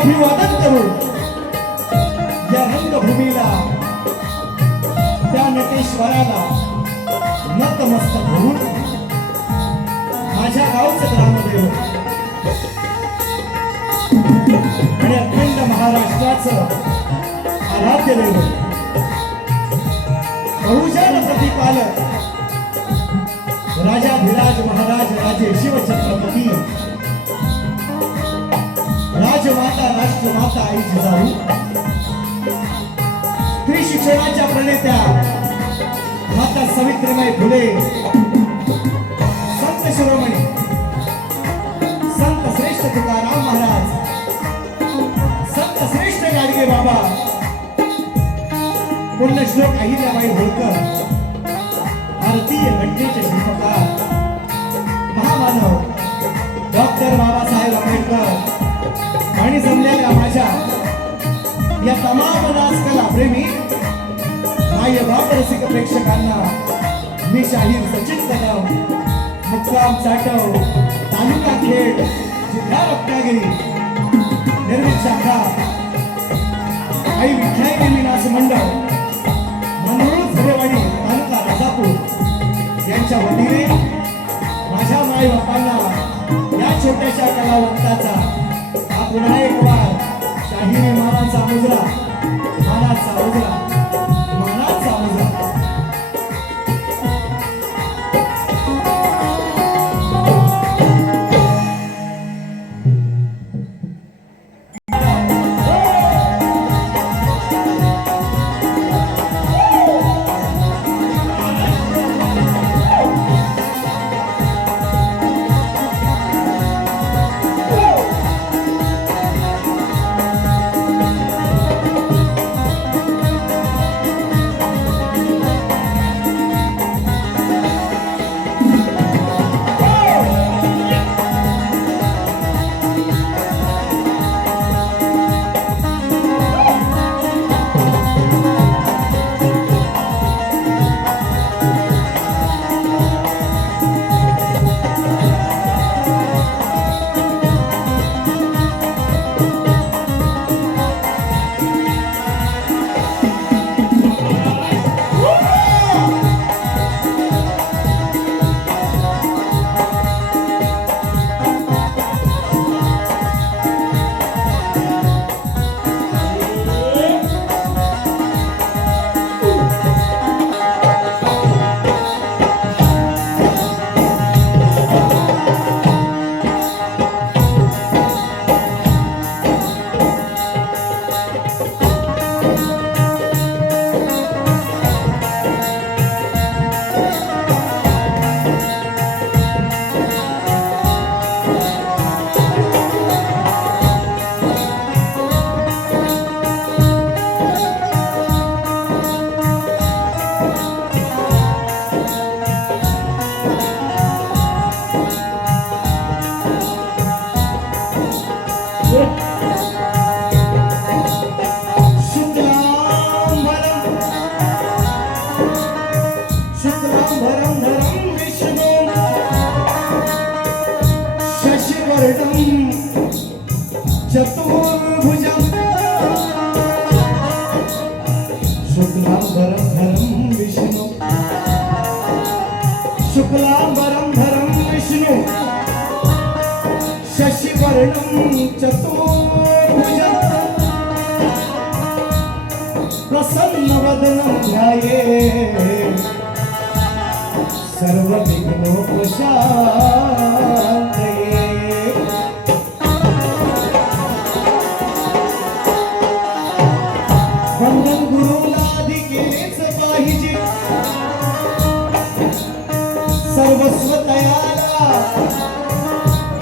अभिवादन करू या रंगभूमीला त्या नटेश्वराला नतमस्तक होऊन माझ्या गावचं ग्रामदेव आणि अखंड महाराष्ट्राचं आराध्य दैवत बहुजन प्रतिपालक राजाधिराज महाराज राजे शिवछत्रपती राजमाता राष्ट्रमाता आई जिजाऊ स्त्री शिक्षणाच्या प्रणेत्या माता सावित्रीबाई फुले संत शिरोमणी संत श्रेष्ठ तुकाराम महाराज संत श्रेष्ठ गाडगे बाबा पुण्यश्लोक अहिल्याबाई होळकर भारतीय घटनेचे शिल्पकार महामानव डॉक्टर बाबासाहेब आंबेडकर आणि जमलेल्या माझ्या या तमाम नाचकला प्रेमी मायबाप रसिक प्रेक्षकांना मी शाहीर सचिन कदम मुक्काम चाटव तालुका खेड जिल्हा रत्नागिरी निर्मित शाखा आई विठ्ठलादेवी नाच मंडळ मनोळ झुलेवाडी तालुका राजापूर यांच्या वतीने माझ्या मायबापांना या छोट्याशा कलावंताचा पुन्हा एक वार शाहीर मानाचा मुजरा मानाचा मुजरा मानाचा मुजरा शशिवर्णं चतुर्भुजं शुक्लांबरधरं विष्णु शुक्लांबरधरं विष्णु शशिवर्णं चतुर्भुजं प्रसन्नवदनं ध्यायेत् सर्वविघ्नोपशान्तये। वंदन गुरुला आधी केलेच पाहिजे, सर्वस्व तयाला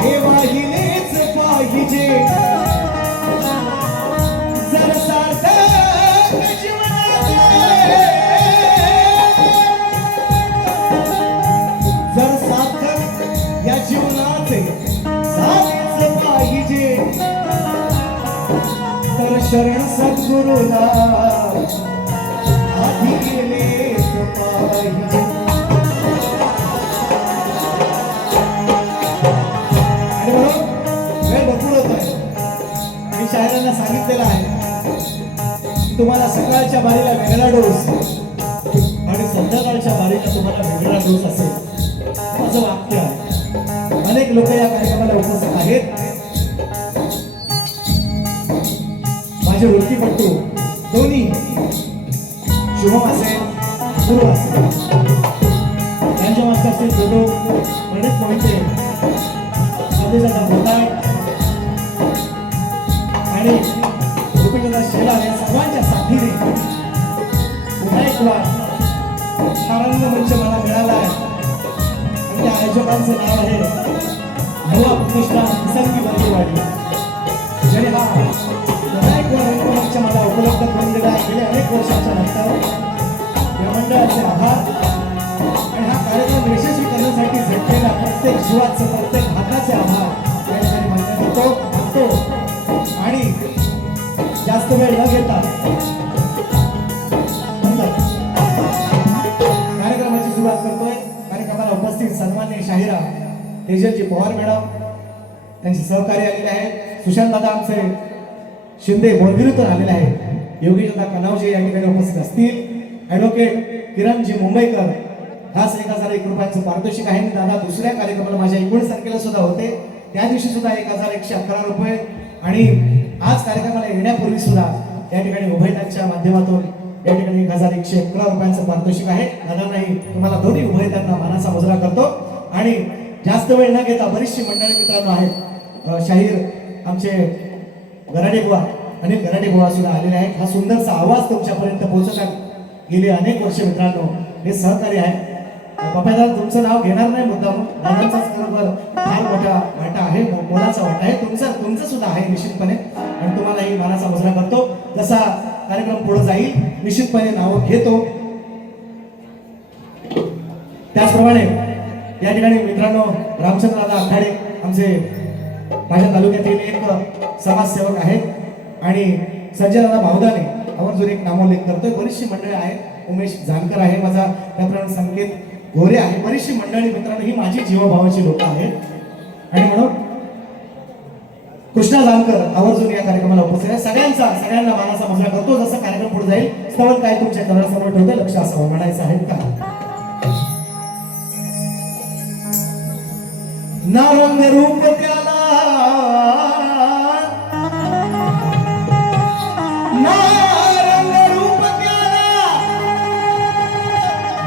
हे वाहिलेच पाहिजे। जर सार्थक जीवनाचे, जर सार्थक या जीवनाचे झालेच पाहिजे, तर शरण सद्गुरूला आधी गेलेच पाहिजे। आणि म्हणून वेळ भरपूर होत आहे, मी शायरांना सांगितलेलं आहे तुम्हाला सकाळच्या बारीला वेगळा डोस आणि संध्याकाळच्या बारीला तुम्हाला वेगळा डोस असेल, माझं वाक्य आहे। अनेक लोक या कार्यक्रमाला उपस्थित आहेत, माझे वृत्तीपटू दोन्ही शुभम असेल गुरु असेल, त्यांच्या मास्टर असतील फोटो प्रणित मोहिते, संदेशाचा भोताळ आणि गोपीचंद्र शेलार या सर्वांच्या साथीने पुन्हा एक आनंद मंच मला मिळाला आहे। आणि त्या आयोजकांचं नाव आहे नवा प्रतिष्ठान निसर्गी बंदीवाडी, ज्याने हा पुन्हा एक रंगमंच मला उपलब्ध करून दिला आहे। गेल्या अनेक वर्षाच्या नंतर या मंडळाचे आभार आणि हा कार्यक्रम यशस्वी करण्यासाठी झटलेला प्रत्येक जीवाचे प्रत्येक हाताचे आभार या ठिकाणी मानतो आणि जास्त वेळ न घेता कार्यक्रमाची सुरुवात करतोय। कार्यक्रमाला उपस्थित सन्माननीय शाहिरा तेजलजी पवार मॅडम, त्यांचे सहकारी आलेले आहेत। सुशांत दादा आमचे शिंदे बोरगिरीतून आलेले आहेत। योगेश दादा कनावजे या ठिकाणी उपस्थित असतील। ॲडव्होकेट किरणजी मुंबईकर खास 1001 रुपयांचं पारितोषिक आहे। दादा दुसऱ्या कार्यक्रमाला माझ्या 19 तारखेला सुद्धा होते, त्या दिवशी सुद्धा 1111 रुपये आणि आज कार्यक्रमाला येण्यापूर्वी सुद्धा या ठिकाणी उभयतांच्या माध्यमातून या ठिकाणी 1111 रुपयांचं पारितोषिक आहे। दादांनाही तुम्हाला दोन्ही उभयतांना मानाचा मुजरा करतो आणि जास्त वेळ न घेता बरीचशी मंडळी मित्रांनो आहेत। शाहीर आमचे गराडे बुवा, अनेक गराडे बुवा सुद्धा आलेले आहेत। हा सुंदरसा आवाज तुमच्यापर्यंत पोहोचतात गेली अनेक वर्ष मित्रांनो, हे सहकार्य आहे। बापादादा तुमचं नाव घेणार नाही मुद्दाम, दादांचाच बरोबर फार मोठा वाटा आहे, मोलाचा वाटा आहे, तुमचं सुद्धा आहे निश्चितपणे आणि तुम्हालाही मानाचा मुजरा करतो। जसा कार्यक्रम पुढे जाईल निश्चितपणे नाव घेतो। त्याचप्रमाणे या ठिकाणी मित्रांनो रामचंद्र दादा आखाडे आमचे माझ्या तालुक्यातील एक समाजसेवक आहेत आणि संजय दादा भावदाने आवर्जून एक नामोल्लेख करतोय। बरीचशी मंडळी आहेत, उमेश जानकर आहे माझा, त्याप्रमाणे संकेत गोरे आहे, बरीचशी मंडळी मित्रांनो ही माझी जीवभावाची लोक आहेत। आणि म्हणून कृष्णा जानकर आवर्जून या कार्यक्रमाला उपस्थित आहे। सगळ्यांना मानाचा मुजरा करतो। जसं कार्यक्रम पुढे जाईल स्थळ काय तुमच्या कळासमोर ठेवते, लक्ष असावं म्हणायचं आहे का। ना रंग रूप त्याला, ना रंग रूप त्याला,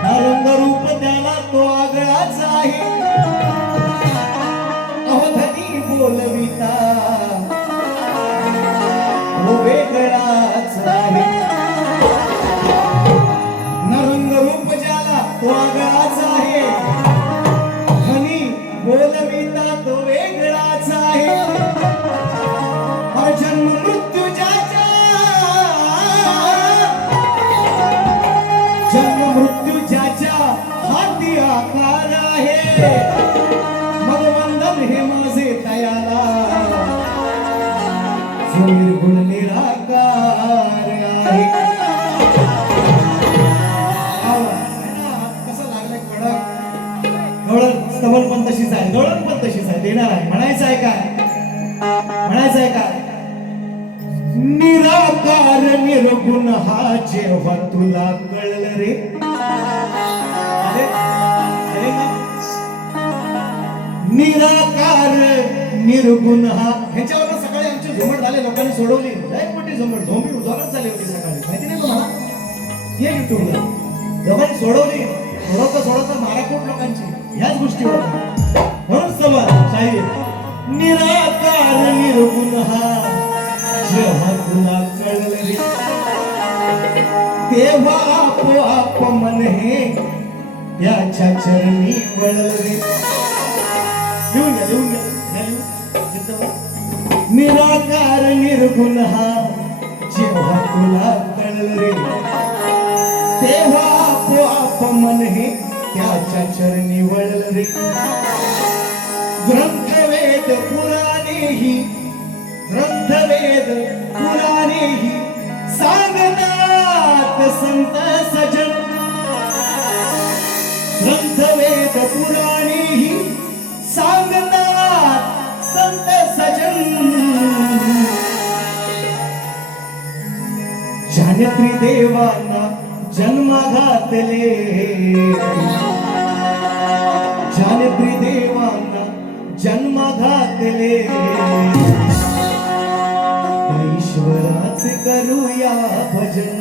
ना रंग रूप त्याला तो आगळाच आहे। अवधनी बोलविता तो वेगळाच आहे। ना रंग रूप ज्याला तो आगळाच आहे, बोलविता तो वेगळाच आहे। जन्म मृत्यू ज्याचा, जन्म मृत्यू ज्याच्या हाती आकार आहे। मग वंदन हे माझे तयाला जो निर्गुण निराकार आहे। कसं लागलं कडक स्तवन पण तशीच आहे, दळण पण तशीच आहे, देणार आहे. म्हणायचं आहे काय? म्हणायचं आहे काय? निराकार निर्गुण हा जेव्हा तुला कळलं रे. अरे अरे का? निराकार निर्गुण हा, ह्याच्यावर सकाळी आमचे झुमट झाले, लोकांनी सोडवली. लय मोठी झुमट, झोंबी उजाडत झाली होती सकाळी, माहिती नाही तुम्हाला? ये युट्यूबला, लोकांनी सोडवली. सोडवता माराकोट लोकांची ह्याच गोष्टी होत्या. म्हणून सवाल शाहीर, निराकार निर्गुण हा जेव्हा तुला कळलं रे, तेव्हा आपोआप मन हे त्याच्या चरणी वळलं रे. लिहून घ्या, लिहून घ्या, निराकार निर्गुण हा जेव्हा तुला कळलं रे, तेव्हा आपोआप मन हे त्याच्या चरणी वळलं रे. ग्रंथवेद पुराणेही, ग्रंथवेद पुराणेही सांगतात संत सजन. ग्रंथवेद पुराणेही सांगतात संत सजन. ज्याने त्रिदेवांना जन्म घातले, ज्याने त्रिदेवांना जन्म घातले, ईश्वराचे करूया भजन.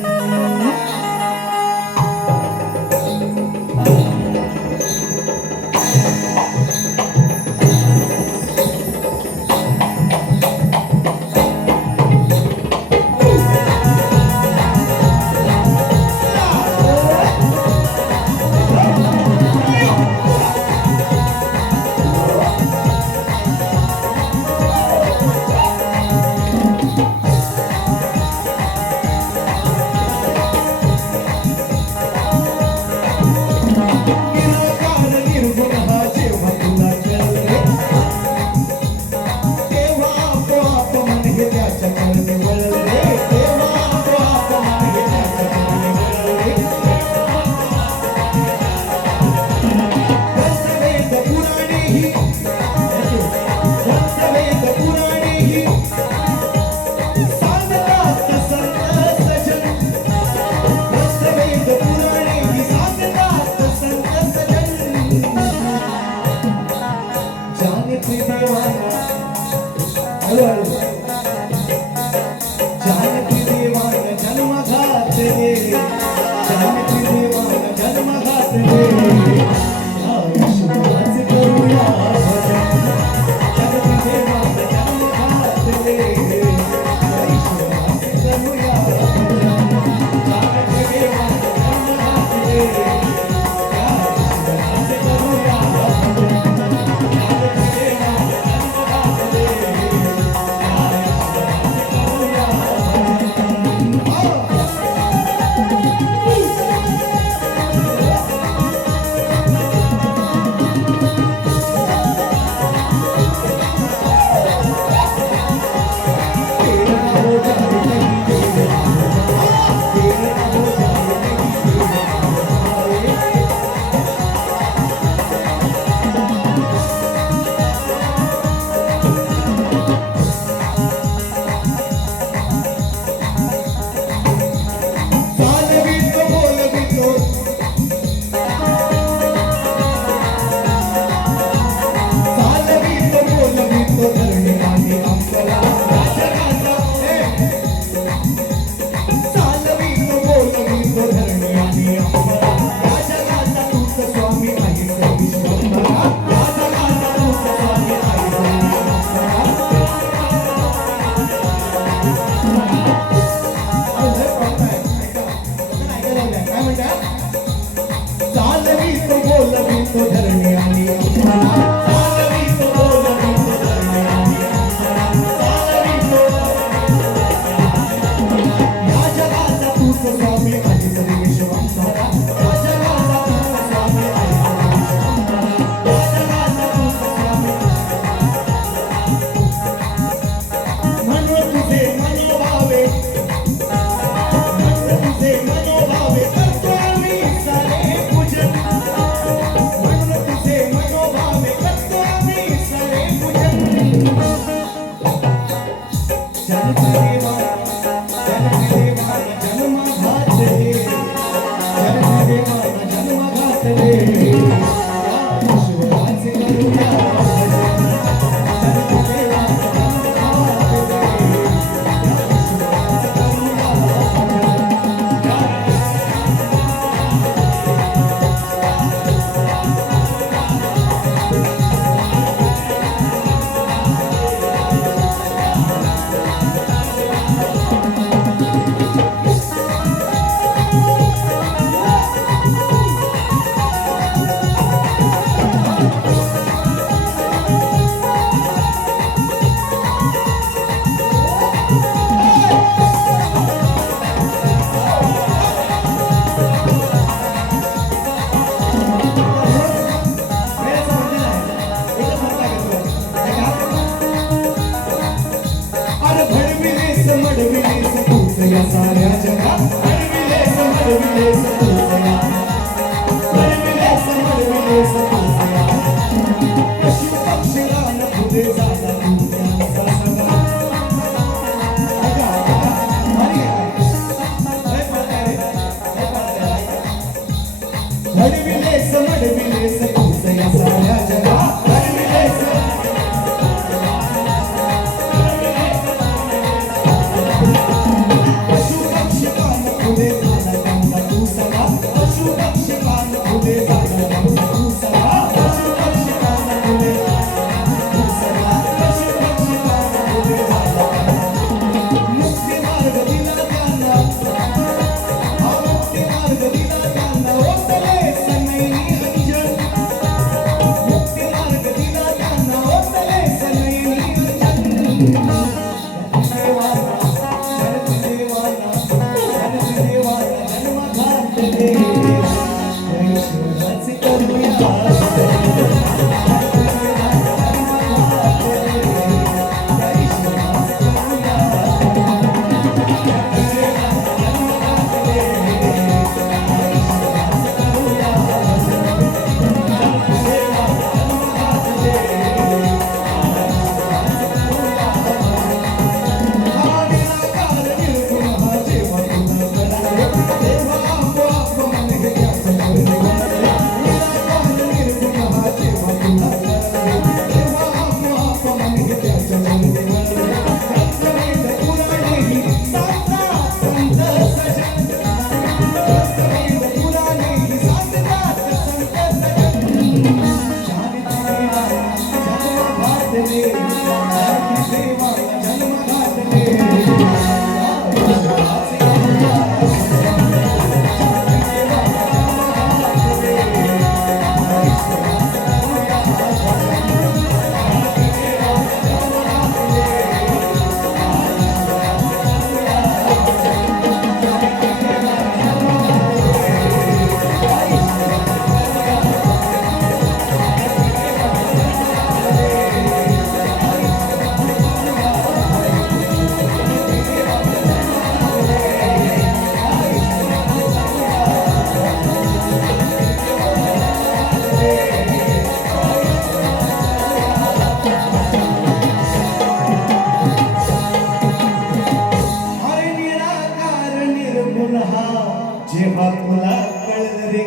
जेव्हा तुला कळलं रे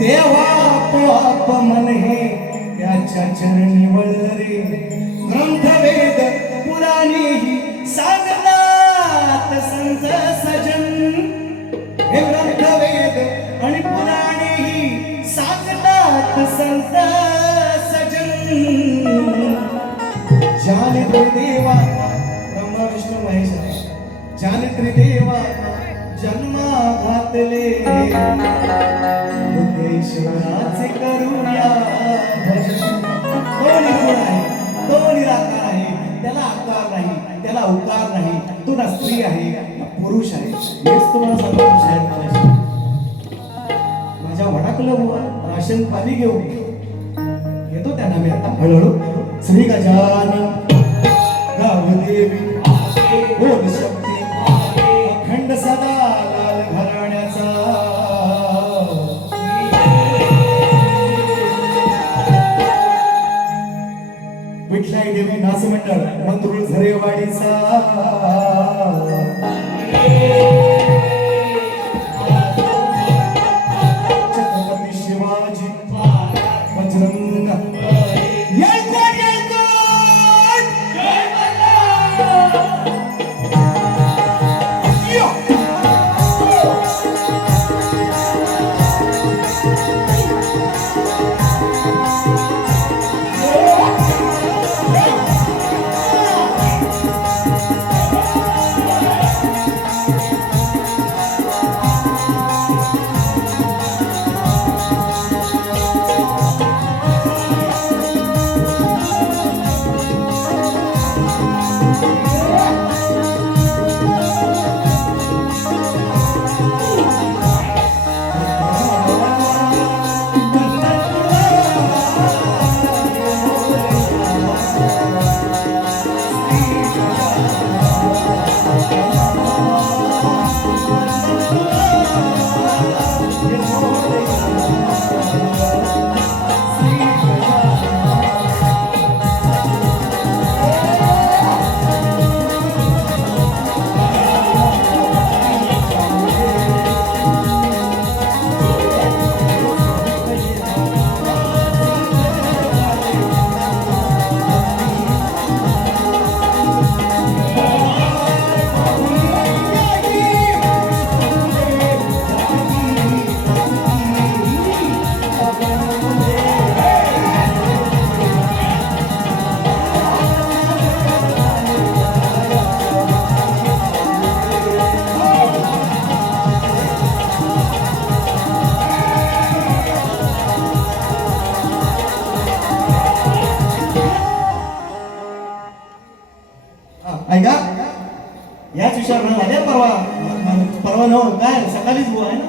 तेव्हा आपोआप मन हे त्याच्या चरणी वळलं रे. ग्रंथवेद पुराणीही सांगतात संत सजन, हे ग्रंथवेद आणि पुराणीही सांगतात संत सजन. ज्याने देवा ब्रह्मा विष्णू महेश ज्याने त्रिदेवा जन्मा घातले ईश्वराचे करूया भजन. तो निर्गुण आहे, तो निराकार आहे, त्याला आकार नाही, त्याला अवकार नाही, तो ना स्त्री आहे ना पुरुष आहे. हेच तुम्हाला सांगतो. माझ्या वडाकुलं राशन पाणी घेऊन येतो त्यांना मी आता हळूहळू. श्री गजानन गावदेवी बोल शक्ती अखंड सदा लाल घराण्याचा. विठलाई देवी नाच मंडळ मंदुळ झरेवाडीचा. छत्रपती शिवाजी बजरंग याच विषयावर म्हणा झाले परवा परवा न काय सकाळीच बुवा आहे ना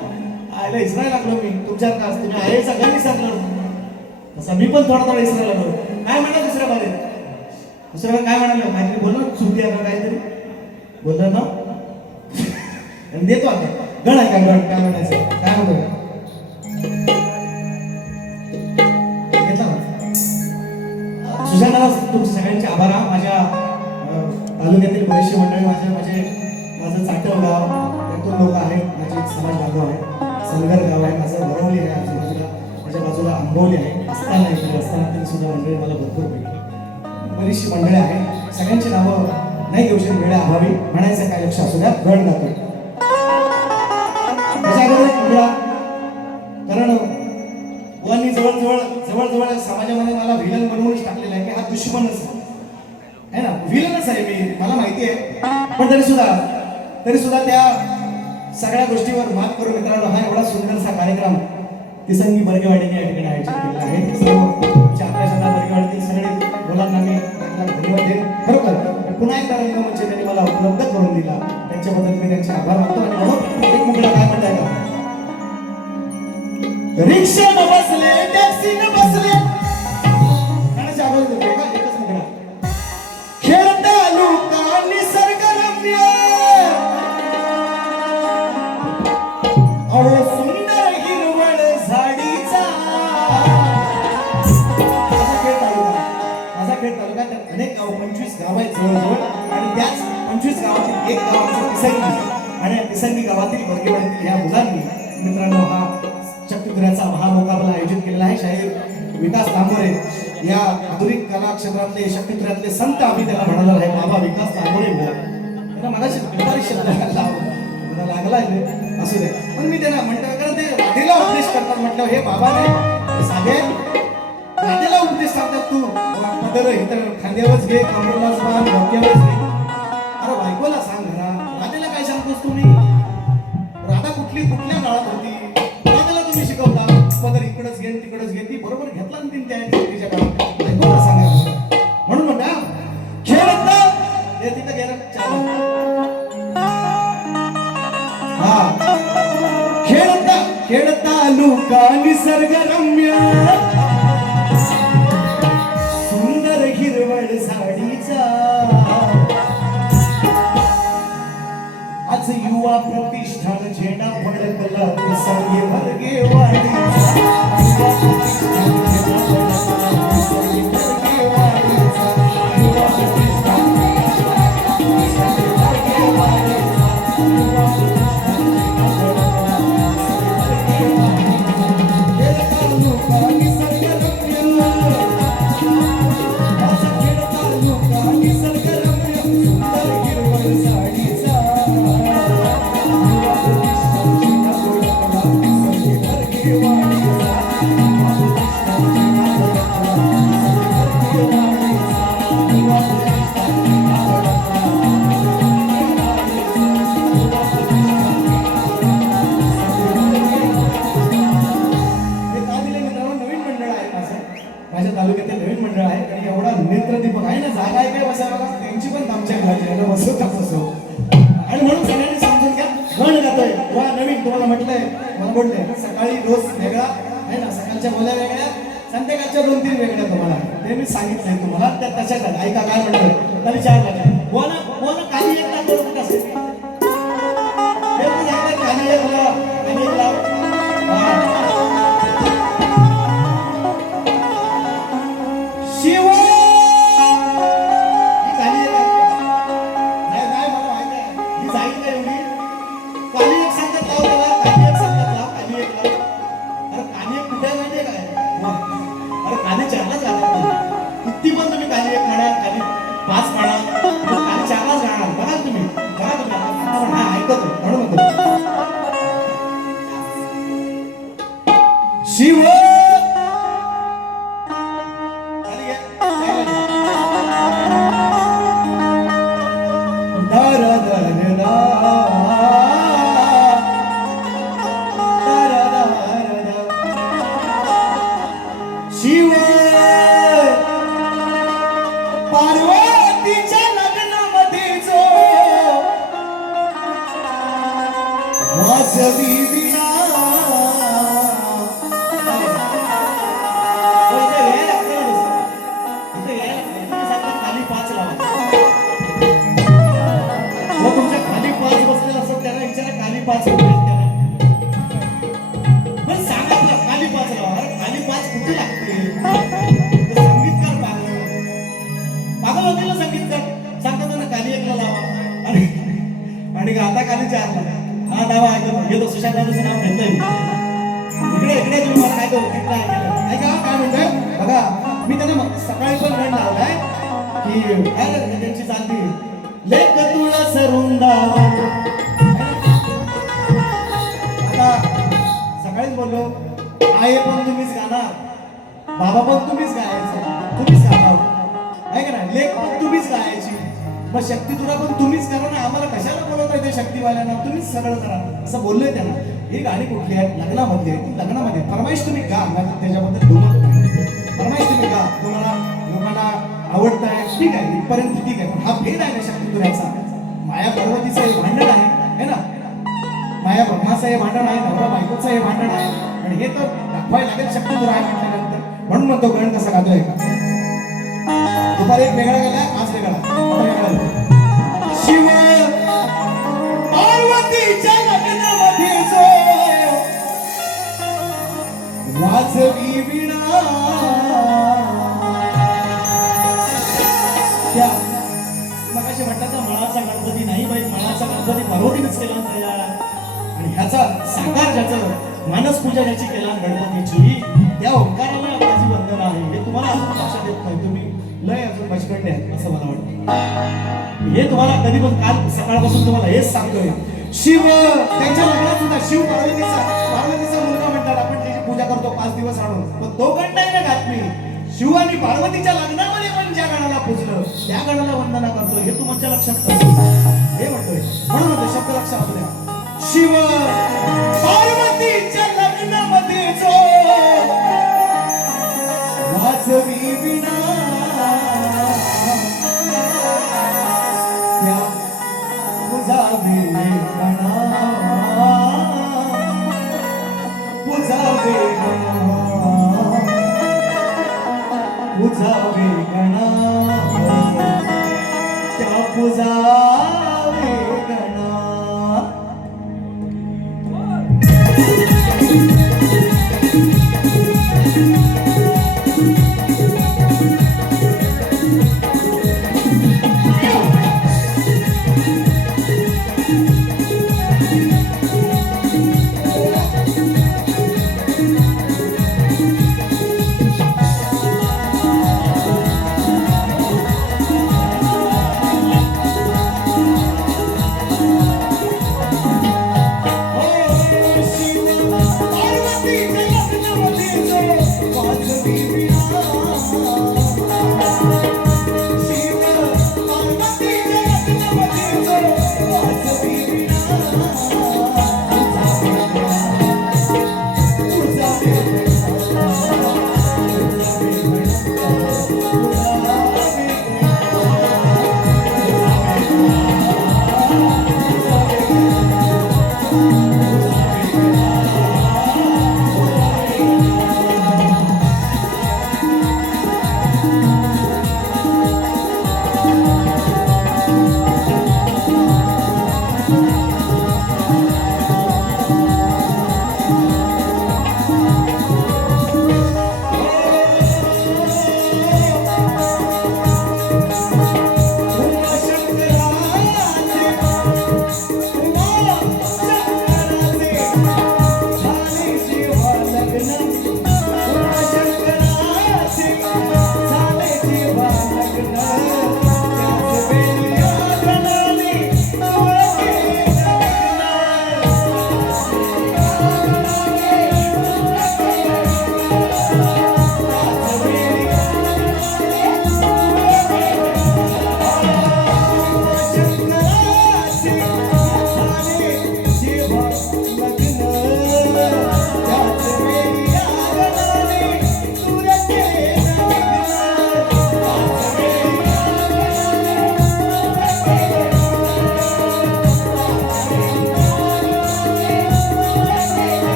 आयला इसरायला लागलो मी तुमच्या का तुम्ही आहे सगळ्यांनी विसरलो तसं मी पण थोडा थोडा इसरायला लागलो काय म्हणा दुसऱ्या बारे दुसऱ्या काय म्हणाले काहीतरी बोललो सुट्टी आहे का काहीतरी बोललं ना आणि देतो आता गण आहे का गण काय म्हणायचं काय म्हणतो सुशांत तुमचे सगळ्यांचे आभार हा माझ्या तालुक्यातील बरेचसे मंडळी माझं चाटव गाव त्यातून लोक आहेत माझे समाज बांधव आहे सलगर गाव आहे माझं वरवली आहे आजूबाजूला माझ्या बाजूला आंबवली आहे असताना असताना सुद्धा मंडळी मला भरपूर भेटली बरीचशी मंडळी आहेत सगळ्यांची नावं नाही घेऊ शकत वेळा अभावी म्हणायचं काय लक्ष असू द्या गण जातो कारण बुवांनी जवळ समाजामध्ये मला व्हिलन बनवूनच टाकलेलं आहे की हा दुश्मनच आहे ना व्हिलनच आहे मी मला माहिती आहे पण तरी सुद्धा त्या सगळ्या गोष्टीवर मात करून मित्रांनो हा एवढा सुंदरसा कार्यक्रम तिसंगी बर्गेवाडीने या ठिकाणी आयोजित केलेला आहे सर्व आपल्या शहरात बर्गेवाडीतील सगळे मुलांना मी धन्यवाद देईन खरोखर पुन्हा एकदा रंगमंच त्यांनी मला उपलब्ध करून दिला त्यांच्याबद्दल मी त्यांचे आभार मानतो आणि म्हणून एक मुगला काय म्हणताय का रिक्षा न बसले टॅक्सी न बसले गाण्याची आवाज देतो का एकच मुगला खेळता लोका निसर्गरम्य अहो सुंदर हिरवळ झाडीचा माझा खेळ तालुका त्यात अनेक गाव 25 गाव आहेत जवळजवळ आणि त्याच 25 गावातील एक गाव आमचं तिसंगी आणि तिसंगी गावातील बर्गेवाडीतील ह्या मुलांनी मित्रांनो हा शक्तिपुराचा महामुकाबला आयोजित केलेला आहे शाहीर विकास तांबोरे या आधुनिक कला क्षेत्रातले शक्तिपुरातले संत आम्ही त्याला म्हणाला आहे बाबा विकास तांबोरे त्यांना मगाशी दुपारी शब्द लागला आहे असू दे पण मी त्यांना म्हणतो कारण ते राधेला उपदेश करतात म्हटलं हे बाबा नाही साधे राधेला उपदेश सांगतात तू पदर इतर खांद्यावरच घे कमरेलाच बांध डोक्यावरच घे अरे बायकोला सांग घरा राधेला काय सांगतोस तुम्ही राधा कुठल्या काळात होती तुम्ही शिकवता पदर इकडच घे तिकडच घे ती बरोबर घेतला ना तीन त्या काळात बायकोला सांगा म्हणून म्हणा खेळता हे तिथं गेलं हा खेळता लोका निसर्गरम्य सुंदर हिरवळ झाडीचा आज युवा प्रतिष्ठान झेंडा फडकला तिसंगी बर्गेवाडीचा युवा प्रतिष्ठान झेंडा फडकला तिसंगी बर्गेवाडीचा युवा प्रतिष्ठान तिसंगी बर्गेवाडीचा युवा प्रतिष्ठान झेंडा फडकला तिसंगी बर्गेवाडीचा खेळता लोका निसर्गरम्य आज खेळता लोका निसर्गरम्य सुंदर हिरवळ झाडीचा माझ्या तालुक्यातील नवीन मंडळ आहे आणि एवढा नेत्रदीपक आहे ना जागा आहे काय बसायला त्यांची पण आमच्या घराची बसव का बसव आणि म्हणून सगळ्यांनी समजून घ्या गण गातोय वा नवीन तुम्हाला म्हटलंय मला बोलले सकाळी रोज वेगळा आहे ना सकाळच्या बोल्या वेगळ्या संध्याकाळच्या 2-3 वेगळ्या तुम्हाला ते मी सांगितलंय तुम्हाला त्या तशाच ऐका काय म्हणतोय तरी 4 लागा कोण काही एक लाख करून असेल हे पण सांगतात काही एक लाख शिवा ही खाली नाही मला माहिती आहे ही जाईल का एवढी खाली एक सांगत लाव त्याला खाली एक सांगत लाव खाली एक लाव अरे खाली एक कुठे माहितीये काय अरे खाली 4ला झाला किती पण तुम्ही खाली एक म्हणा खाली 5 म्हणा खाली 4 खाली चारला हा डावा ऐकतो हे तो सुशांत दादाचं नाव घेतलंय इकडे इकडे तुम्ही मला काय करू तिकडे ऐका काय म्हणतोय बघा मी त्यांना सकाळी पण गण लावलाय की काय त्यांची चालती लेख तुला सरुंदा आता सकाळीच बोललो आई पण तुम्हीच गाणार बाबा पण तुम्हीच गायचं तुम्हीच गाणार आहे का नाही लेख पण तुम्हीच गायची मग शक्ती तुला पण तुम्हीच करा ना आम्हाला कशाला बोलवता येते शक्तीवाल्यांना तुम्हीच सगळं करा असं बोललोय त्यांना ही गाणी कुठली आहे लग्नामध्ये लग्नामध्ये फरमाईश तुम्ही गा त्याच्याबद्दल दुमत नाही फरमाईश तुम्ही गा तुम्हाला लोकांना आवडत आहे ठीक आहे इथपर्यंत ठीक आहे पण हा भेद आहे ना शक्ती तुऱ्याचा माया पार्वतीचं हे भांडण आहे ना माया ब्रह्माचं हे भांडण आहे नवरा बायकोचं हे भांडण आहे आणि हे तर दाखवायला लागेल शक्ती तुरा आहे म्हटल्यानंतर म्हणून म्हणतो गण कसा गातोय का दुपारी एक वेगळा गेला आज वेगळा शिव पार्वतीच्या लग्नामध्ये जो वाजवी विणा त्या मगाशी म्हटलं तर मळाचा गणपती नाही बाई मळाचा गणपती पार्वतीनेच केला तयार आणि ह्याचा साकार ज्याचं मानस पूजा ज्याची केला गणपतीची त्या ओंकाराला माझी वंदना आहे हे तुम्हाला अजून लक्षात येत नाही तुम्ही लय अजून बचकंडे आहेत असं मला वाटतं हे तुम्हाला कधी पण काल सकाळपासून तुम्हाला हेच सांगतोय शिव त्यांच्या लग्नात सुद्धा शिव पार्वतीचा मुलगा म्हणतात आपण त्याची पूजा करतो 5 दिवस आणून पण तो गण नाही ना घात मी शिव आणि पार्वतीच्या लग्नामध्ये पण ज्या गणाला पूजलं त्या गणाला वंदना करतो हे तुमच्या लक्षात करतो हे म्हणतोय म्हणून होतं शब्द लक्षात असू द्या शिव पार्वतीच्या लग्नामध्ये जो वाजवी विणा त्या पुजावे गणा पुजावे गणा त्या पुजावे गणा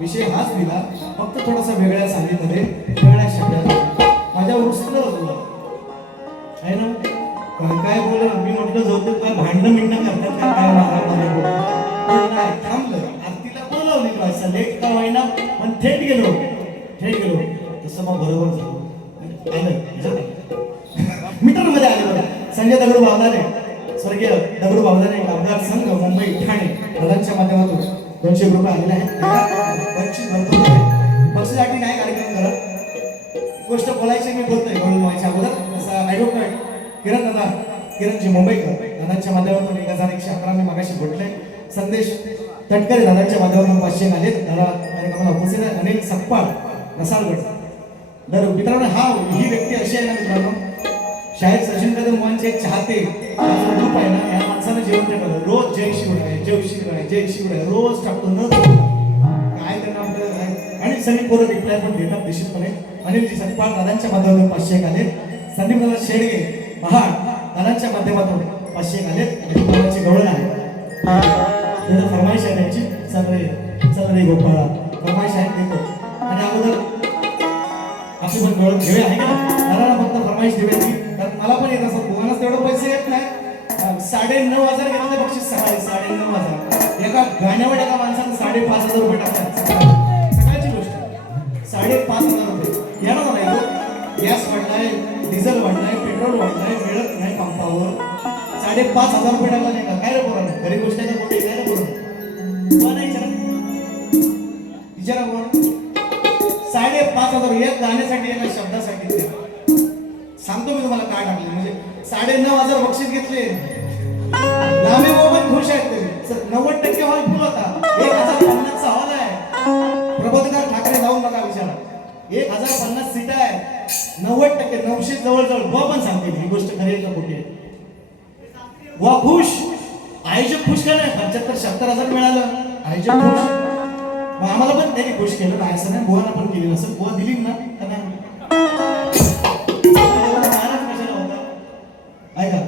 विषय हाच दिला, फक्त थोडासा वेगळ्या चालीमध्ये वेगळ्या शब्दात माझ्यावर रुसलं होतं आहे ना. काय बोललं मी म्हटलं जाऊ काय भांडणं मिंडणं करतात काय नाही थांबलं. आरतीला बोलावली व्हायचा लेट का होईना पण थेट गेलो तसं मग बरोबर झालं मीटर मध्ये आले बघा. संजय दगडू बावधाने, स्वर्गीय दगडू बावधाने कामगार संघ मुंबई ठाणे दादांच्या माध्यमातून 200 रुपये आलेले आहेत. पक्षासाठी नाही कार्यक्रम करत, गोष्ट बोलायची मी बोलतोय म्हणून व्हायच्या अगोदर तसा ॲडव्होकेट किरणजी मुंबईकर दादांच्या माध्यमातून 1111 मी मागाशी म्हटले. संदेश तटकरे दादांच्या माध्यमातून 500 आले. दादा कार्यक्रमाला उपस्थित आहे. अनिल सकपाळ रसालगड. तर मित्रांनो ही व्यक्ती अशी आहे ना मित्रांनो, शाहीर सचिन कदम मोहनचे चाहते ग्रुप आहे ना, या माणसानं जेवण ठेवलं रोज जय शिवराय रोज टाकतो न काय त्यांना आपलं. आणि सगळी पोरं रिप्लाय पण देतात निश्चितपणे. अनिलजी सकपाळ दादांच्या माध्यमातून 500 आले. संदीप दादा शेडगे महाड दादांच्या माध्यमातून 500 आले. गोपाळाची गवळण आहे त्याचं फरमाईश आहे त्यांची, चल रे गोपाळा फरमाईश आहे देतो. आणि अगोदर आपली पण गवळण घेऊया आहे का मला फक्त फरमाईश देऊया, कारण मला पण येत असं तुम्हालाच तेवढं पैसे येत नाही. 9,500 घेतलं बक्षीस सकाळी 9,500 एका गाण्यावर एका माणसानं 5,500 रुपये टाकतात. सकाळची गोष्ट 5,500 रुपये या ना मला गॅस वाढलाय, डिझेल वाढलाय, पेट्रोल वाढलाय, मिळत नाही पंपावर. 5,500 रुपये टाकला नाही का काय रे पोरांनो, खरी गोष्ट आहे का मोठी काय रे पोरांनो नाही विचारा कोण 5,500 एक गाण्यासाठी एका शब्दासाठी सांगतो मी तुम्हाला काय टाकले. म्हणजे 9,500 बक्षीस घेतले. नामे पण खुश आहेत ते 90% हॉल फुल होता. 1,050 चा हॉल आहे. प्रबोधकार ठाकरे जाऊन बघा विचारा 1,050 सीट आहे. 90% 900 जवळ बुवा पण सांगते ही गोष्ट खरी आहे का खोटी आहे. बुवा खुश, आयोजक खुश का नाही. 75-76,000 मिळालं, आयोजक खुश. मग आम्हाला पण त्यांनी खुश केलं नाही असं नाही, बुवाना पण केली नसेल. बुवा दिली ना ऐका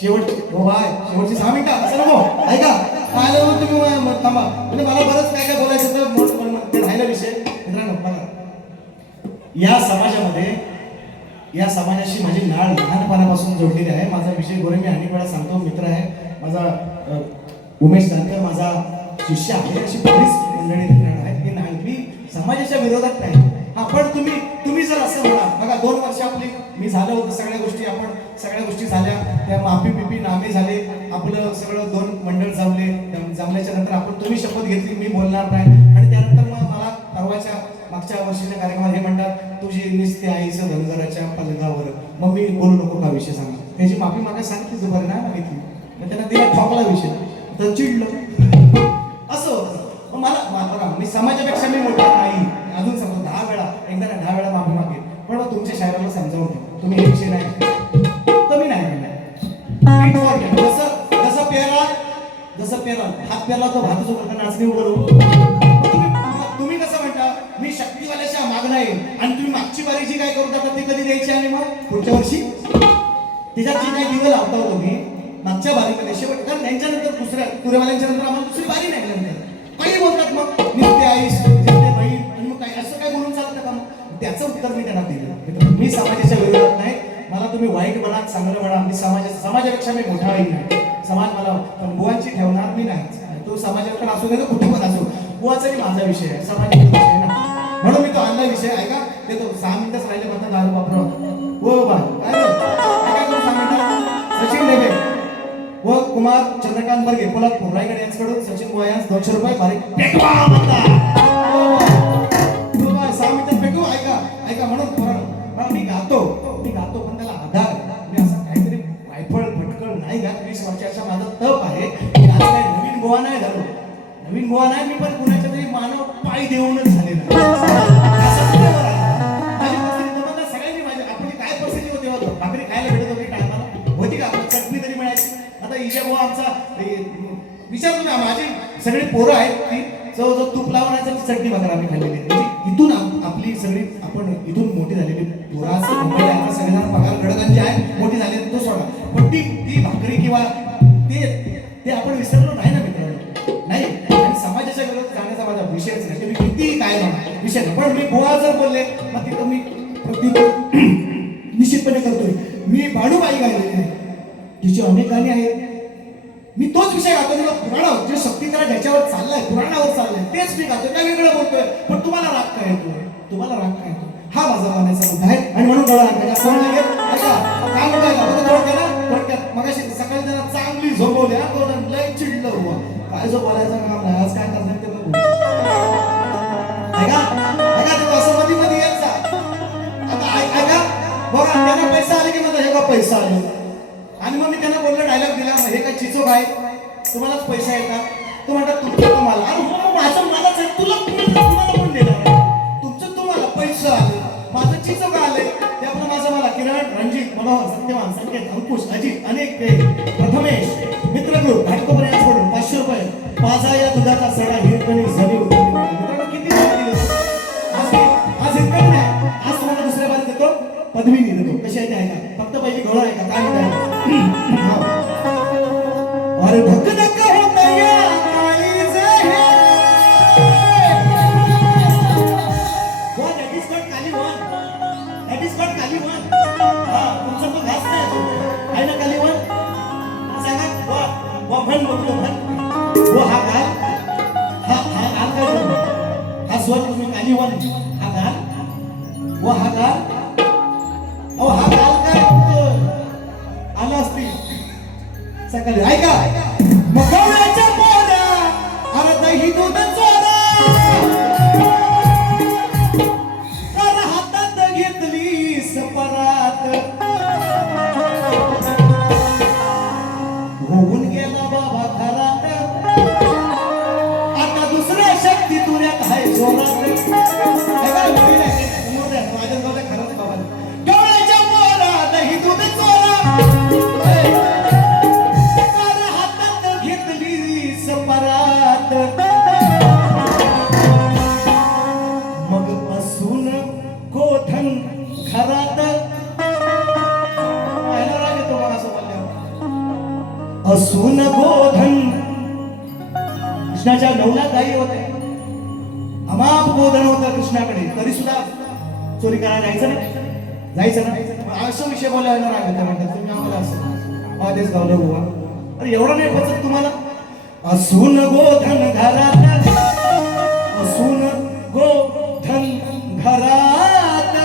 शेवटची 6 मिनिटं असं नको ऐका पाहिलं तुम्ही थांबा. म्हणजे मला बरंच काय काय बोलायचं तर ते राहिला विषय. मित्रांनो बघा या समाजाशी माझी नाळ लहानपणापासून जोडलेली आहे. माझा विषय गोरे मी अनेक वेळा सांगतो, मित्र आहे माझा उमेश जानकर माझा शिष्य आहे. अशी बरीच मंडळी मित्रांनो आहेत की नाही मी समाजाच्या विरोधात नाही. हा पण तुम्ही जर असं म्हणा बघा 2 वर्ष आपली मी झालं होतं सगळ्या गोष्टी झाल्या, त्या माफी पिपी नामे झाले, आपलं सगळं 2 मंडळ जमल्याच्या नंतर आपण तुम्ही शपथ घेतली मी बोलणार नाही. आणि त्यानंतर मग मला मागच्या वर्षीच्या कार्यक्रमात हे म्हणतात तुझी निस्ते आईचं धनगराच्या पलंगावर, मग मी बोलू नको का विषय सांगा. त्याची माफी मागा सांगितली दुपारी नाही मागितली, मग त्यांना तिला ठोकला विषय तर चिडलं असं होतं. मला बघा मी समाजापेक्षा मी मोठा नाही. अजून सांगतो 10 वेळा 10 वेळा माफी मागेल. पण मग तुमच्या शायराला समजावून ठेवा तुम्ही हे विषय नाही कमी नाही जसं पेराल हात पेरला तो भात सोबत नाचणी बोलू. तुम्ही कसं म्हणता मी शक्तीवाल्याच्या माग नाही आणि तुम्ही मागची बारी जी काय करू टाका ती कधी द्यायची आणि मग पुढच्या वर्षी तिच्यात जी काही दिवं लावता होतो मी मागच्या बारीमध्ये शेवट कारण त्यांच्यानंतर दुसऱ्या तुरेवाल्यांच्या नंतर आम्हाला दुसरी बारी नाही नंतर काही बोलतात मग नित्य आईस बहीण आणि मग काय असं काय बोलून चालतं का मग त्याचं उत्तर मी त्यांना दिलं. मी समाजाच्या विरोधात नाही. मला तुम्ही वाईट म्हणा चांगलं म्हणा मी समाजापेक्षा मी मोठाही नाही. समाज मला पण बुवांची ठेवणार मी नाही. तो समाजाकडे असू दे कुठे पण असो बुवाचा माझा विषय आहे समाजाचा विषय ना म्हणून मी तो आणला विषय ऐका देतो 6 मिनिटच राहिले फक्त दारू वापरा हो बा काय करू 6 मिनिटं. सचिन देवे व कुमार चंद्रकांत बर्गे कोल्हापूर रायगड यांच्याकडून सचिन बुवा यांस 200 रुपये बारीक पेटवा म्हणता 6 मिनिटं पेटू. ऐका म्हणून मी गातो पण त्याला आधार मी असं काहीतरी वायफळ भटकळ नाही गात. 20 वर्षाचा माझा तप आहे. आज काय नवीन गोवा नाही झालो मी पण कुणाच्या तरी मानव पाय देऊनच झालेला सगळ्यांनी माझ्या आपली काय परिस्थिती होती होतं भाकरी खायला भेटत होती टायमाला होती का चटणी तरी मिळायची. आता इजा बुवा आमचा विचारतो ना माझी सगळी पोरं आहेत ती जो तूप लावण्याचं चटणी भाकर आम्ही खाल्लेली म्हणजे इथून आपली सगळी आपण इथून मोठी झालेली पोरा सगळेजण पगार गडकांचे आहे मोठी झालेली तो सोडा पण ती भाकरी किंवा ते आपण विसरलो नाही ना मित्रांनो नाही. आणि समाजाच्या विरोधात जाण्याचा माझा विषयच नाही. तुम्ही किती विषय नाही. पण मी बुवा जर बोलले मग तिथं मी प्रत्युत्तर निश्चितपणे करतोय. मी भाडूबाई गायलेली आहे, तिची अनेक गाणी आहेत. मी तोच विषय गातो, तुला पुराण जे शक्तीकरा ज्याच्यावर चाललाय, पुराणावर चाललंय तेच मी गातो, काय वेगळं बोलतोय. पण तुम्हाला राग काय येतोय, तुम्हाला राग काय येतो, हा माझा मानायचा मुद्दा आहे. आणि म्हणून डोळा आणण्याचा सण नाही घेत. ऐका काय बोलायला थोडक्यात मगाशी सकाळी त्यांना चांगली झोपवली, लय चिडलं हुआ काय जो बोलायचं काम नाही, आज काय करणार ते बघू. ऐका ऐका ते असं मध्ये मध्ये येत जा. आता ऐका बघा, त्यांना पैसा आले की मला हे बघ पैसा आले, आणि मग मी त्यांना बोललो, डायलॉग दिला, हे काय चिचो काय तुम्हालाच पैसा येतात. तो म्हणतात तुमचं तुम्हाला, अरे माझं मलाच आहे, तुला तुम्हाला पण देणार, तुमचं तुम्हाला पैसा आले, माझं चिचो का आले ते आपलं माझं मला. किरण, रणजित, मनोहर, सत्यवान, संकेत, अंकुश, अजित, अनेक प्रथमेश, मित्रग्रुप घाटकोपर या सोडून 500 रुपये. माझा या दुधाचा सडा हिरकणी झाली होती. मित्रांनो किती दिले आज हिरकणी नाही, आज तुम्हाला दुसऱ्या बार देतो, पदवी देतो. कशी आहे ते ऐका, फक्त पहिली घोळ ऐका काय म्हणताय. अरे धक धक होत या काळीज हे, that is called कालीवन, that is called कालीवन. तुमचा तो घास नाही आहे ना कालीवन, सांगा वा भन बघतो भन वो हा घाल, हा घाल काय, हा स्वर तुम्ही कालीवन, हा घाल वो हा घाल, अहो हा घाल काय आला असतील सकाळी. ऐका मगवण्याच्या पोरा, अरे दही दूध चोरा, तर हातात घेतली सपरात, होऊन गेला बाबा घरात, आता दुसऱ्या शक्ती तुऱ्यात हाय जोरात. माझ्या गावला खरंच बाबा गवळ्याच्या पोरा, दही दूध चोरा, मग असून गोधन घरात, राग येतो मग असं बोलल्यावर. असून गोधन, कृष्णाच्या 9 लाख गायी होते, अमाप गोधन होतं कृष्णाकडे, तरी सुद्धा चोरी करायला जायचं ना. असं विषय बोलायला राग येतो म्हणतात तुम्ही आम्हाला असं आदेश गावलं बुवा. अरे एवढं नाही पचत तुम्हाला. असून गोधन घरात, असून गोधन घरात,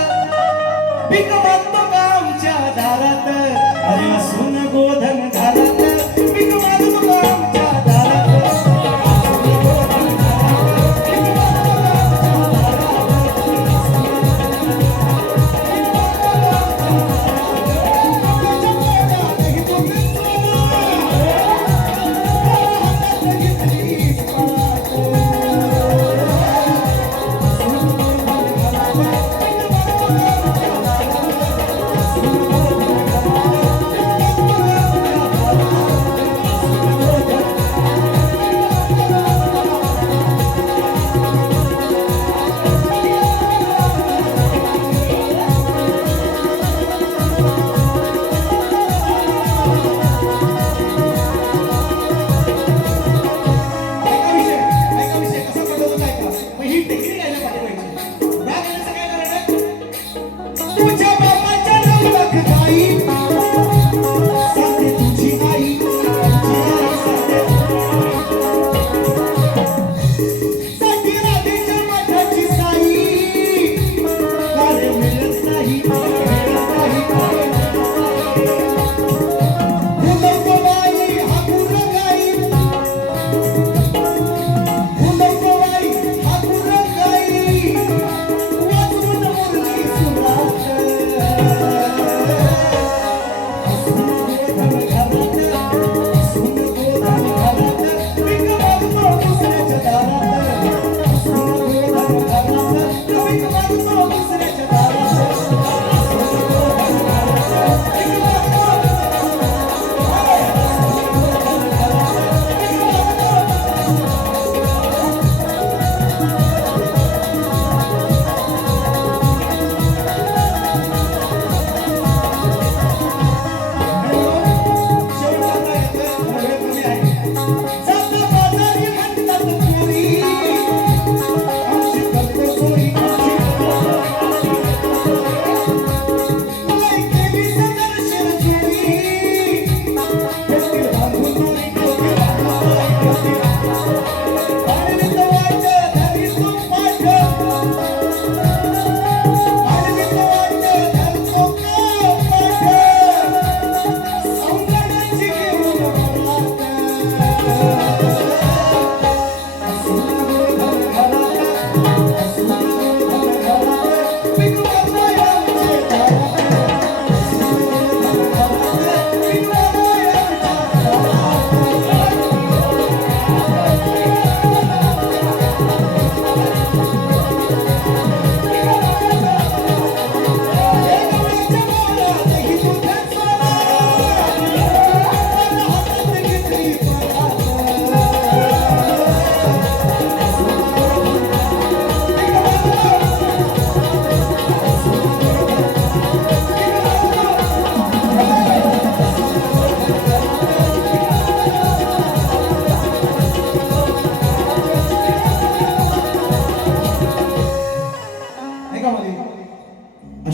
पीक मागतो का आमच्या दारात. अरे असून गोधन घरात, पीक मागतो का आमच्या दारात. Thank you.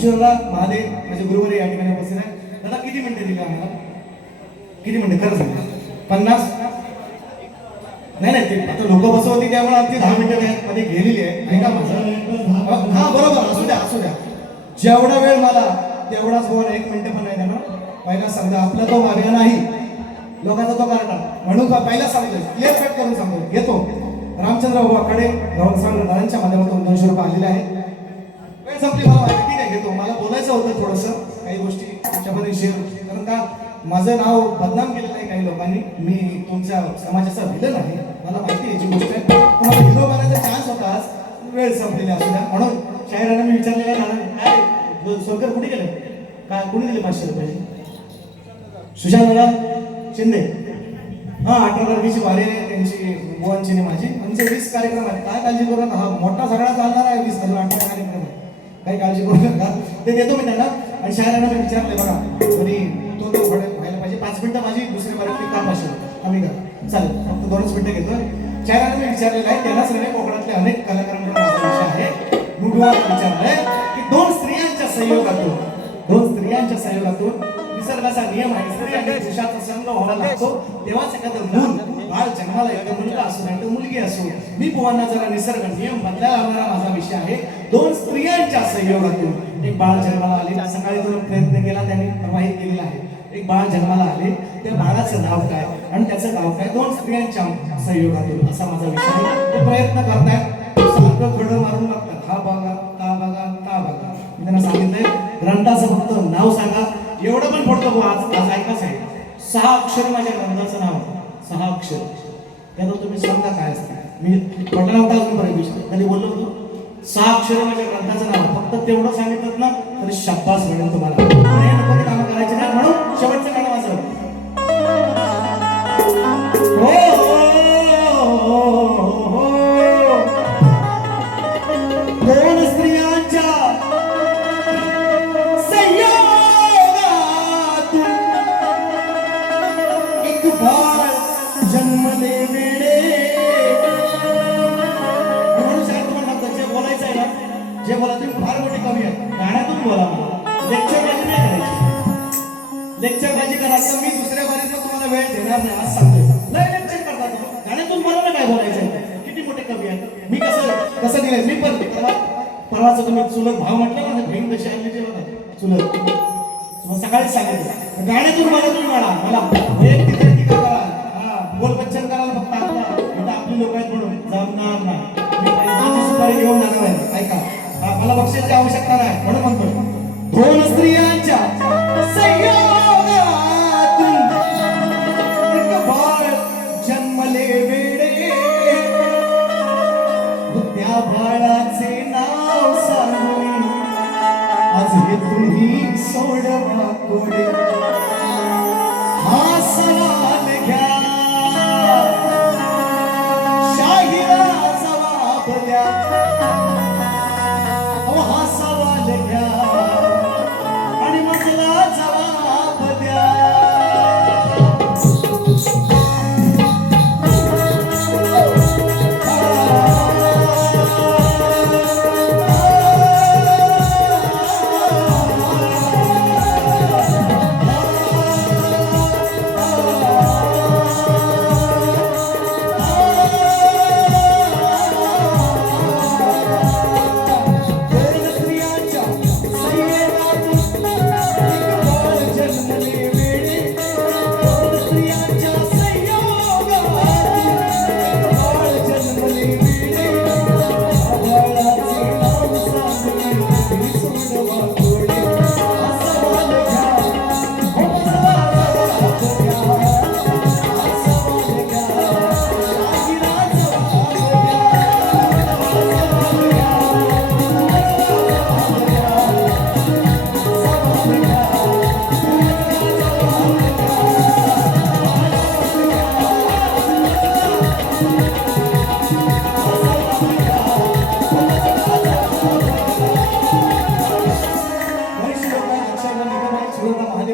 ईश्वरला महादेव माझे गुरुवारी या ठिकाणी उपस्थित आहे. दादा किती मिनिटे दिली आम्हाला? किती मिनिटे खरं सांगा? 50? नाही नाही, ते आता लोक बसवती त्यामुळे आमची 10 मिनिटं मध्ये गेलेली आहे. ऐका माझं. हा बरोबर, असू द्या असू द्या. जेवढा वेळ मला तेवढाच बोल, 1 मिनिट पण नाही देणार. पहिला सांगतो आपला तो मार्ग नाही, लोकांचा तो करणार. म्हणून पहिला सांगतोय, क्लिअर कट करून सांगतो. घेतो रामचंद्र बाबाकडे दादांच्या माध्यमातून 200 रुपये आलेले आहेत. वेळ संपली मला माहिती, ठीक आहे घेतो. मला बोलायचं होतं थोडंसं काही गोष्टी तुमच्यामध्ये शेअर, कारण का माझं नाव बदनाम केलेलं आहे काही लोकांनी. मी तुमच्या समाजाचा विलन आहे, मला माहिती याची गोष्ट आहे. तुम्हाला हिरो बनायचा चान्स होता, आज वेळ संपलेली असू द्या. म्हणून शाहिरांना मी विचारलेलं आहे, काय सोलकर कुठे गेले, काय कुणी दिले 500 रुपये? सुशांत दादा शिंदे. हा 18 तारखेची वारी आहे त्यांची, बुवांची आणि माझी. आमचे 20 कार्यक्रम आहेत, काय काळजी करू नका. हा मोठा सगळा चालणार आहे, 20 18 कार्यक्रम आहे, काही काळजी करू नका. ते देतो मी त्यांना. आणि शाहिरांना मी विचारले बघा, तरी तो व्हायला पाहिजे. 5 मिनिटं माझी दुसरी वारीतली काम असेल आम्ही का चालेल, फक्त 2च मिनिटं घेतोय. शाहिरांना मी विचारलेलं आहे, त्यांना सगळे कोकणातले अनेक कलाकारांकडून माझा विषय आहे. मुगवाला विचारलंय की 2 स्त्रियांच्या सहयोगातून निसर्गाचा नियम आहे, स्त्री आणि पुरुषाचा संग व्हावा लागतो, तेव्हाच एखादं मूल बाळ जन्माला येतं. मुलगा असो नाही तर मुलगी असो. मी पोहांना जरा निसर्ग नियम बदलायला लावणारा माझा विषय आहे. 2 स्त्रियांच्या सहयोगातून एक बाळ जन्माला आले. सकाळी तो प्रयत्न केला, त्यांनी प्रवाहित केलेला आहे. एक बाळ जन्माला आले, त्या बाळाचं नाव काय आणि त्याचं नाव काय? 2 स्त्रियांच्या सहयोगातून, असा माझा विषय आहे. ते प्रयत्न करतायत, सारखं खडं मारून लागतात, हा बघा ता बघा ता बघा. मी त्यांना सांगितलंय ग्रंथाचं फक्त नाव सांगा, एवढं पण पडतो. आज ऐकाच आहे, 6 अक्षर माझ्या ग्रंथाचं नाव, 6 अक्षर. त्यानं तुम्ही सांगा काय असतं. मी पटला होता अजून बरं कधी बोललो होतो. 6 अक्षर माझ्या ग्रंथाचं नाव, फक्त तेवढं सांगितलं ना तरी शाबास मिळेल तुम्हाला. नको कामं करायचे नाही. म्हणून शेवटचं गाणं वाजव. दोन स्त्रियांच्या एक बाळ जन्मले वेडे. म्हणून साहेब तुम्हाला सांगतो, जे बोलायचं आहे ना, जे बोला तुम्ही फार मोठी कवी आहे, गाण्यातून बोला. लेक्चरबाजी नाही करायची. लेक्चरबाजी करा तर मी दुसऱ्या वारीतला तुम्हाला वेळ देणार नाही, आज सांगतो. लय लेक्चर करता तुम्ही, गाण्यातून बोला ना, काय बोलायचं. किती मोठे कवी आहेत. मी कसं दिलंय. मी पण परवाचं तुम्ही चुलत भाव म्हटलं ना, बहीण कशी ऐकली ते बघा चुलत. मग सकाळीच सांगितलं, गाण्यातून मला तुम्ही मला एक तिथे टीका करा, हा बोल बच्चन करायला फक्त आता आपली लोक आहेत म्हणून जमणार नाही. मी पैशाची सुपारी घेऊन जाणार आहे, ऐका. मला बक्षीसची आवश्यकता नाही, म्हणून म्हणतो 2 स्त्रियांच्या सहयोगातून एक बाळ जन्मले वेडे. त्या बाळाचे नाव सांगून आज हे तुम्ही सोडवा कोडे. हा सवाल घ्या, शाहिरा जबाब द्या. हा सवाल घ्या आणि मजला जबाब द्या.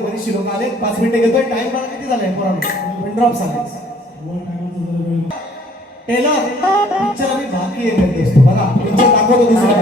बरीचशी लोक आले. 5 मिनिटं घेतोय. टाइम बघा किती झालाय पोरांनो. ड्रॉप झालाय. टेलर पिक्चर आम्ही बाकी आहे बघा. पिक्चर दाखवतो दुसरा.